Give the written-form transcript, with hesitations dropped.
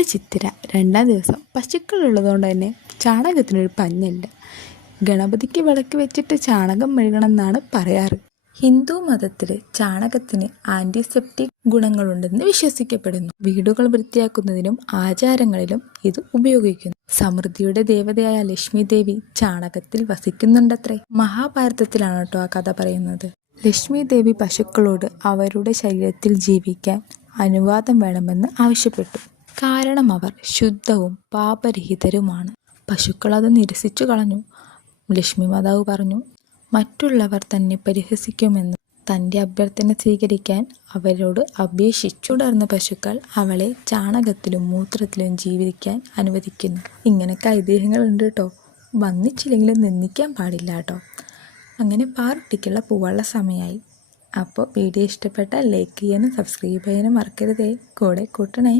ഇന്ന് ചിത്തിര 2-ാം ദിവസം. പശുക്കളുള്ളതുകൊണ്ട് തന്നെ ചാണകത്തിനൊരു പഞ്ഞില്ല. ഗണപതിക്ക് വിളക്ക് വെച്ചിട്ട് ചാണകം മെഴുകണമെന്നാണ് പറയാറ്. ഹിന്ദു മതത്തിൽ ചാണകത്തിന് ആൻറ്റിസെപ്റ്റിക് ഗുണങ്ങളുണ്ടെന്ന് വിശ്വസിക്കപ്പെടുന്നു. വീടുകൾ വൃത്തിയാക്കുന്നതിനും ആചാരങ്ങളിലും ഇത് ഉപയോഗിക്കുന്നു. സമൃദ്ധിയുടെ ദേവതയായ ലക്ഷ്മി ദേവി ചാണകത്തിൽ വസിക്കുന്നുണ്ടത്രേ. മഹാഭാരതത്തിലാണ് കേട്ടോ ആ കഥ പറയുന്നത്. ലക്ഷ്മി ദേവി പശുക്കളോട് അവരുടെ ശരീരത്തിൽ ജീവിക്കാൻ അനുവാദം വേണമെന്ന് ആവശ്യപ്പെട്ടു. കാരണം അവർ ശുദ്ധവും പാപരഹിതരുമാണ്. പശുക്കൾ അത് നിരസിച്ചു കളഞ്ഞു. ലക്ഷ്മി മാതാവ് പറഞ്ഞു, മറ്റുള്ളവർ തന്നെ പരിഹസിക്കുമെന്ന്. തൻ്റെ അഭ്യർത്ഥന സ്വീകരിക്കാൻ അവരോട് അപേക്ഷിച്ചു. തുടർന്ന് പശുക്കൾ അവളെ ചാണകത്തിലും മൂത്രത്തിലും ജീവിക്കാൻ അനുവദിക്കുന്നു. ഇങ്ങനെയൊക്കെ ഐതിഹ്യങ്ങളുണ്ട് കേട്ടോ. വന്നിച്ചില്ലെങ്കിലും നിന്ദിക്കാൻ പാടില്ല കേട്ടോ. അങ്ങനെ പാറുട്ടിക്കുള്ള പൂവുള്ള സമയമായി. അപ്പോൾ വീഡിയോ ഇഷ്ടപ്പെട്ടാൽ ലൈക്ക് ചെയ്യാനും സബ്സ്ക്രൈബ് ചെയ്യാനും മറക്കരുതേ. കൂടെ കൂട്ടണേ.